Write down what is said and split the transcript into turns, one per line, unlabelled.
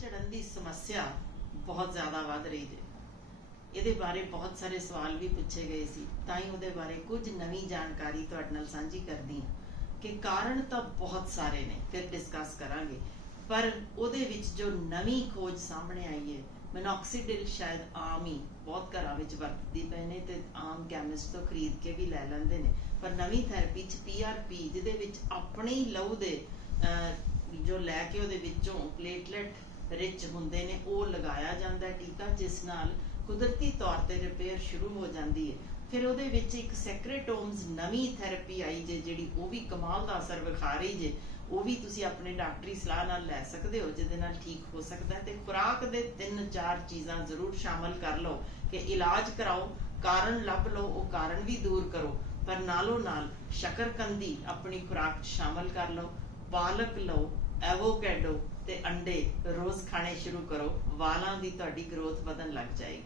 ਚੜਨ ਦੀ ਸਮੱਸਿਆ ਬਹੁਤ ਜ਼ਿਆਦਾ ਵੱਧ ਰਹੀ ਹੈ ਇਹਦੇ ਬਾਰੇ ਬਹੁਤ ਸਾਰੇ ਸਵਾਲ ਵੀ ਪੁੱਛੇ ਗਏ ਸੀ। ਤਾਂ ਹੀ ਉਹਦੇ ਬਾਰੇ ਕੁਝ ਨਵੀਂ ਜਾਣਕਾਰੀ ਤੁਹਾਡੇ ਨਾਲ ਸਾਂਝੀ ਕਰਦੀ ਹਾਂ ਕਿ ਕਾਰਨ ਤਾਂ ਬਹੁਤ ਸਾਰੇ ਨੇ, ਫਿਰ ਡਿਸਕਸ ਕਰਾਂਗੇ। ਪਰ ਉਹਦੇ ਵਿੱਚ ਜੋ ਨਵੀਂ ਖੋਜ ਸਾਹਮਣੇ ਆਈ ਹੈ ਮinoxidil ਸ਼ਾਇਦ ਆਮ ਹੀ ਬਹੁਤ ਘਰਾਂ ਵਿੱਚ ਵਰਤਦੀ ਪਏ ਨੇ ਤੇ ਆਮ ਕੈਮਿਸਟ ਤੋਂ ਖਰੀਦ ਕੇ ਵੀ ਲੈ ਲੈਂਦੇ ਨੇ। ਪਰ ਨਵੀਂ ਥੈਰੇਪੀ ਚ ਪੀਆਰਪੀ ਜਿਹਦੇ ਵਿੱਚ ਆਪਣੇ ਹੀ ਲਹੂ ਦੇ ਜੋ ਲੈ ਕੇ ਉਹਦੇ ਵਿੱਚੋਂ ਪਲੇਟਲੈਟ ਰਿਚ ਹੁੰਦੇ ਨੇ, ਉਹ ਲਗਾਇਆ ਜਾਂਦਾ ਟੀਕਾ, ਜਿਸ ਨਾਲ ਕੁਦਰਤੀ ਤੌਰ ਤੇ ਰਿਪੇਅਰ ਸ਼ੁਰੂ ਹੋ ਜਾਂਦੀ ਹੈ। ਫਿਰ ਉਹਦੇ ਵਿੱਚ ਇੱਕ ਸੈਕਰੇਟੋਮਸ ਨਵੀਂ ਥੈਰੇਪੀ ਆਈ ਜੇ, ਜਿਹੜੀ ਉਹ ਵੀ ਕਮਾਲ ਦਾ ਅਸਰ ਵਿਖਾ ਰਹੀ ਜੇ, ਉਹ ਵੀ ਤੁਸੀਂ ਆਪਣੇ ਡਾਕਟਰੀ ਸਲਾਹ ਨਾਲ ਲੈ ਸਕਦੇ ਹੋ, ਜਿਹਦੇ ਨਾਲ ਠੀਕ ਹੋ ਸਕਦਾ ਤੇ ਖੁਰਾਕ ਦੇ ਤਿੰਨ ਚਾਰ ਚੀਜ਼ਾਂ ਜ਼ਰੂਰ ਸ਼ਾਮਲ ਕਰ ਲਓ, ਕਿ ਇਲਾਜ ਕਰਾਓ, ਕਾਰਨ ਲੱਭ ਲਓ, ਉਹ ਕਾਰਨ ਵੀ ਦੂਰ ਕਰੋ। ਪਰ ਨਾਲੋਂ ਨਾਲ ਸ਼ਕਰਕੰਦੀ ਆਪਣੀ ਖੁਰਾਕ 'ਚ ਸ਼ਾਮਲ ਕਰ ਲਓ, ਪਾਲਕ ਲਓ ਐਵੋਕੈਡੋ ਤੇ ਅੰਡੇ ਰੋਜ਼ ਖਾਣੇ ਸ਼ੁਰੂ ਕਰੋ ਵਾਲਾਂ ਦੀ ਤੁਹਾਡੀ ਗਰੋਥ ਵਧਣ ਲੱਗ ਜਾਏਗੀ।